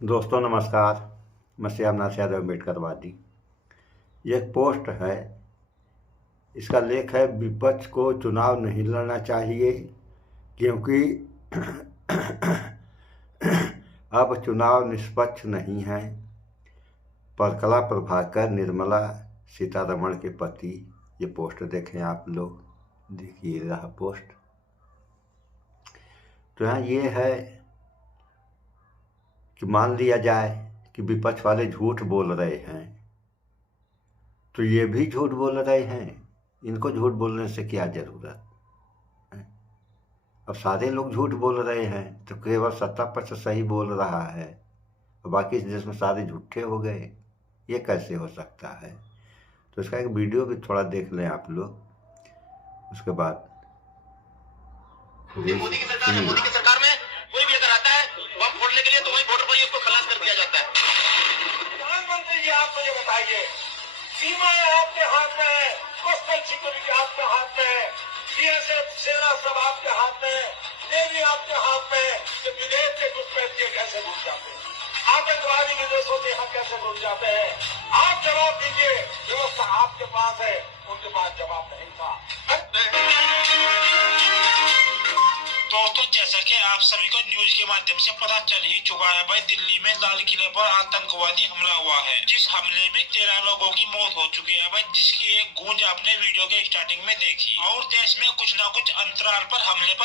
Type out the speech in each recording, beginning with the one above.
दोस्तों नमस्कार। मैं श्यामनाथ यादव अम्बेडकरवादी। ये एक पोस्ट है। इसका लेख है, विपक्ष को चुनाव नहीं लड़ना चाहिए क्योंकि अब चुनाव निष्पक्ष नहीं है। परकला प्रभाकर निर्मला सीतारमण के पति। ये पोस्ट देखें आप लोग, देखिए रहा पोस्ट। तो यहाँ ये है कि मान लिया जाए कि विपक्ष वाले झूठ बोल रहे हैं, तो ये भी झूठ बोल रहे हैं। इनको झूठ बोलने से क्या जरूरत है? अब सारे लोग झूठ बोल रहे हैं तो केवल सत्ता पक्ष सही बोल रहा है और बाकी इस देश में सारे झूठे हो गए। ये कैसे हो सकता है? तो इसका एक वीडियो भी थोड़ा देख लें आप लोग, उसके बाद मोदी की सरकार है। मोदी की सरकार में कोई भी अगर आता है बम फोड़ने के लिए तो वही बॉर्डर पर ही उसको खलास कर दिया जाता है। प्रधानमंत्री जी, आप मुझे बताइए, सीमाएं आपके हाथ में है, कोस्टल सिक्योरिटी आपके हाथ में है, बीएसएफ सेना सब आपके हाथ में है, नेवी आपके हाथ में है, कि विदेश से घुसपैठिए कैसे घुस जाते हैं, आतंकवादी विदेशों से यहाँ कैसे घुस जाते हैं। आप जवाब दीजिए। व्यवस्था आपके पास है, उनके पास जवाब नहीं था। दोस्तों, जैसा कि आप सभी को न्यूज के माध्यम से पता चल ही चुका है भाई, दिल्ली में लाल किले पर आतंकवादी हमला हुआ है। जिस हमले में 13 लोगों की मौत हो चुकी है भाई, जिसकी एक गूंज आपने वीडियो के स्टार्टिंग में देखी। और देश में कुछ न कुछ अंतराल पर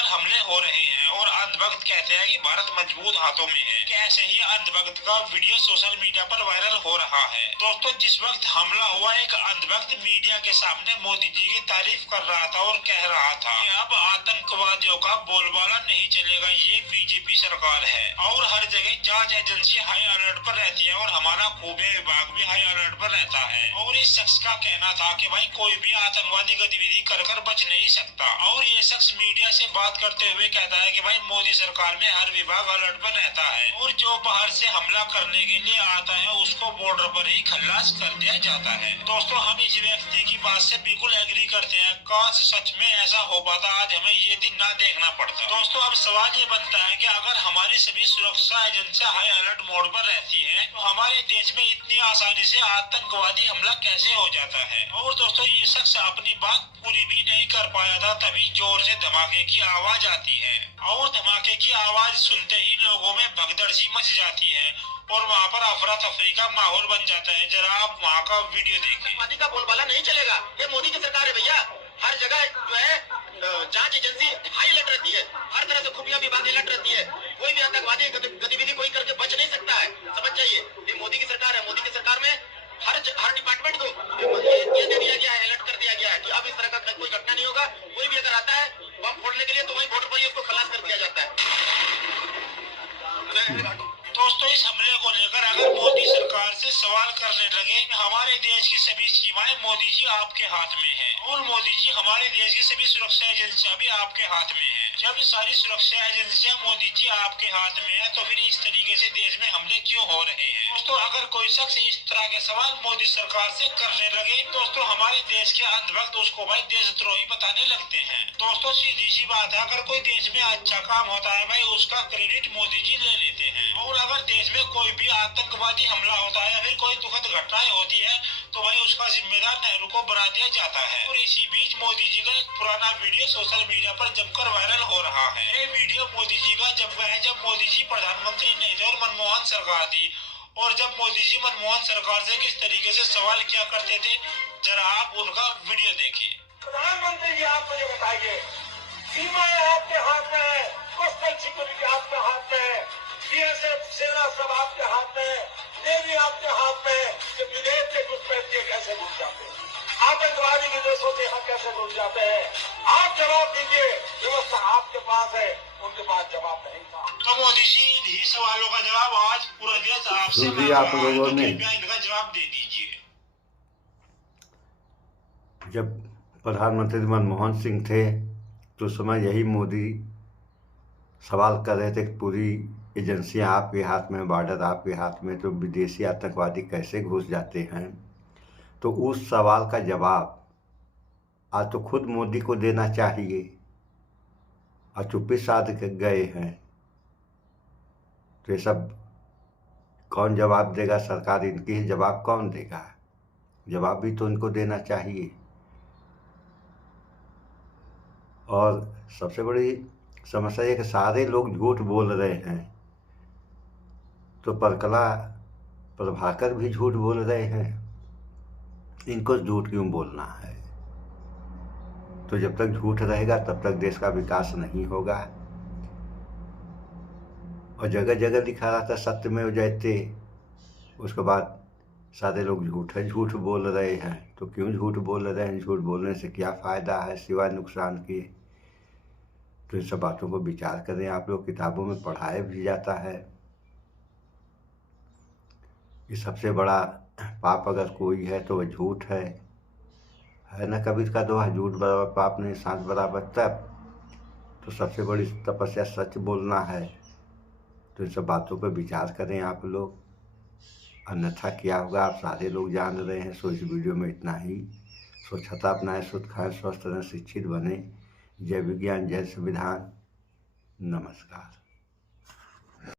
हमले हो रहे हैं और अंधभक्त कहते हैं कि भारत मजबूत हाथों में है। ऐसे ही अंधभक्त का वीडियो सोशल मीडिया पर वायरल हो रहा है। दोस्तों, जिस वक्त हमला हुआ, एक अंधभक्त मीडिया के सामने मोदी जी की तारीफ कर रहा था और कह रहा था कि अब आतंकवादियों का बोलबाला नहीं चलेगा, ये बीजेपी सरकार है। और हर जगह जांच एजेंसी हाई अलर्ट पर रहती है और हमारा खुफिया विभाग भी हाई अलर्ट पर रहता है। और इस शख्स का कहना था कि भाई कोई भी आतंकवादी गतिविधि कर बच नहीं सकता। और ये शख्स मीडिया से बात करते हुए कहता है कि भाई मोदी सरकार में हर विभाग अलर्ट पर रहता है और जो बाहर से हमला करने के लिए आता है उसको बॉर्डर पर ही खल्लास कर दिया जाता है। दोस्तों, हम इस व्यक्ति की बात से बिल्कुल एग्री करते हैं। काश सच में ऐसा हो पाता, आज हमें ये दिन ना देखना पड़ता। दोस्तों, अब सवाल ये बनता है कि अगर हमारी सभी सुरक्षा एजेंसियां हाई अलर्ट मोड पर रहती हैं, तो हमारे देश में इतनी आसानी से आतंकवादी हमला कैसे हो जाता है। और दोस्तों, ये शख्स अपनी बात पूरी भी नहीं कर पाया था, तभी जोर से धमाके की आवाज आती है और धमाके की आवाज सुनते ही लोगों में भगदड़ सी मच जाती है और वहाँ पर अफरा तफरी का माहौल बन जाता है। जरा आप वहाँ का वीडियो देखें। आतंकवादी का बोलबाला नहीं चलेगा, ये मोदी की सरकार है भैया। हर जगह जो है जांच एजेंसी हाई अलर्ट रहती है, हर तरह से खुफिया विभाग अलर्ट रहती है। कोई भी आतंकवादी गतिविधि कोई करके बच नहीं सकता है। समझ जाइए, ये मोदी की सरकार है। मोदी की सरकार में हर डिपार्टमेंट को ये दे दिया गया है, अलर्ट कर दिया गया है कि अब इस तरह का कोई घटना नहीं होगा। कोई भी अगर आता है बम फोड़ने के लिए तो वही बॉर्डर पर ही उसको खलास कर दिया जाता है। दोस्तों, इस हमले को लेकर अगर मोदी सरकार से सवाल करने लगे, हमारे देश की सभी सीमाएं मोदी जी आपके हाथ में है और मोदी जी हमारे देश की सभी सुरक्षा एजेंसियां भी आपके हाथ में है। जब सारी सुरक्षा एजेंसियां मोदी जी आपके हाथ में है, तो फिर इस तरीके से देश में हमले क्यों हो रहे हैं? दोस्तों, अगर कोई शख्स इस तरह के सवाल मोदी सरकार से करने लगे, दोस्तों हमारे देश के अंधभक्त उसको भाई देशद्रोही बताने लगते हैं। दोस्तों, सीधी सी बात है, अगर कोई देश में अच्छा काम होता है भाई, उसका क्रेडिट मोदी जी ले लेते हैं। और अगर देश में कोई भी आतंकवादी हमला होता है या फिर कोई दुखद घटनाएं होती है, तो भाई उसका जिम्मेदार नेहरू को बना दिया जाता है। और इसी बीच मोदी जी का एक पुराना वीडियो सोशल मीडिया पर जमकर वायरल हो रहा है। ये वीडियो मोदी जी का जब मोदी जी प्रधानमंत्री नहीं थे और मनमोहन सरकार थी, और जब मोदी जी मनमोहन सरकार से किस तरीके से सवाल किया करते थे, जरा आप उनका वीडियो देखिए। प्रधानमंत्री जी, आप मुझे बताइए, सीमाएं आपके हाथ में है, कोस्टल सिक्योरिटी आपके हाथ में है, बीएसएफ सेना सब आपके हाथ में है, नेवी आपके हाथ में है, कि विदेश से घुसपैठिए कैसे घुस जाते हैं, आतंकवादी विदेशों से यहाँ कैसे घुस जाते हैं। आप जवाब दीजिए। व्यवस्था आपके पास है, उनके पास जवाब नहीं था। तो मोदी जी, इन्हीं सवालों का जवाब आज पूरा देश आपसे सुन मांग लिया रहा आप है, लोगों तो ने। कृपया इनका जवाब दे दीजिए। जब प्रधानमंत्री मनमोहन सिंह थे तो उस समय यही मोदी सवाल कर रहे थे कि पूरी एजेंसियां आपके हाथ में, बॉर्डर आपके हाथ में, तो विदेशी आतंकवादी कैसे घुस जाते हैं। तो उस सवाल का जवाब आज तो खुद मोदी को देना चाहिए और चुप्पी साध के गए हैं। तो ये सब कौन जवाब देगा? सरकार इनकी है, जवाब कौन देगा? जवाब भी तो इनको देना चाहिए। और सबसे बड़ी समस्या ये कि सारे लोग झूठ बोल रहे हैं, तो परकला प्रभाकर भी झूठ बोल रहे हैं। इनको झूठ क्यों बोलना है? तो जब तक झूठ रहेगा तब तक देश का विकास नहीं होगा। और जगह जगह लिखा रहा था सत्यमेव जयते, उसके बाद सारे लोग झूठ बोल रहे हैं। तो क्यों झूठ बोल रहे हैं? झूठ बोलने से क्या फ़ायदा है सिवाय नुकसान के? तो इन सब बातों को विचार करें आप लोग। किताबों में पढ़ाया भी जाता है कि सबसे बड़ा पाप अगर कोई है तो वह झूठ है ना। कबीर का दोहा, झूठ बराबर पाप नहीं, सांस बराबर तप। तो सबसे बड़ी तपस्या सच बोलना है। तो इन सब बातों पर विचार करें आप लोग, अन्यथा क्या होगा आप सारे लोग जान रहे हैं। सो इस वीडियो में इतना ही। स्वच्छता अपनाएं, शुद्ध खाएं, स्वस्थ रहें, शिक्षित बने। जय विज्ञान, जय संविधान। नमस्कार।